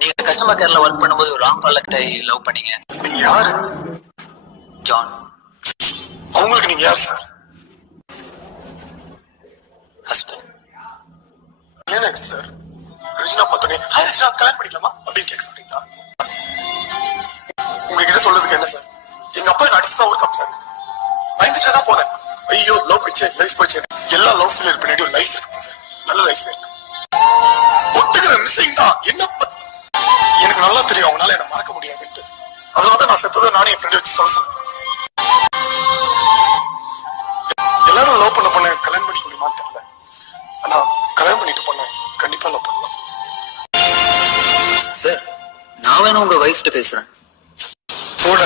நீங்க customer கேர்ல work பண்ணும்போது ஒரு ராங் கால்ல லவ் பண்ணீங்க. நீங்க யாரு? ஜான். அவங்களுக்கு நீங்க யார் சார்? ஹஸ்பண்ட். கல்யாணம் ஆயிடுச்சு சார். ரிஜினா பார்த்தோன்னே ஹாய் ரிஜினா கல்யாணம் பண்ணிக்கலாமா அப்படின்னு கேட்க சொல்றீங்களா? உங்ககிட்ட சொல்றதுக்கு என்ன சார்? எங்க அப்பா என்ன அடிச்சுதான் ஊருக்கு அமிச்சாரு. பயந்துட்டு தான் போனேன். ஐயோ லவ் போச்சு லைஃப் போச்சு. எல்லா லவ் ஃபெயிலியர் பின்னாடி ஒரு லைஃப் இருக்கு. நல்ல லைஃப் இருக்கு. ஒத்துக்கிற மிஸ்ஸிங் தான். என்ன எனக்கு நல்லா தெரியும் அவங்களால என்ன மறக்க முடியாதுன்ட்டு. அதனாலதான் நான் செத்ததை நானே என் ஃப்ரெண்ட் வச்சு சொல்ல எல்லாரும் லவ் பண்ண பொண்ணு கல்யாணம் பண்ணிக்க முடியுமான்னு தெரியல. ஆனா கல்யாணம் பண்ணிட்டு பொண்ணு கண்டிப்பா லவ் பண்ணலாம். சார் நான் வேணும் உங்க வைஃப்ட்ட பேசுறேன். போட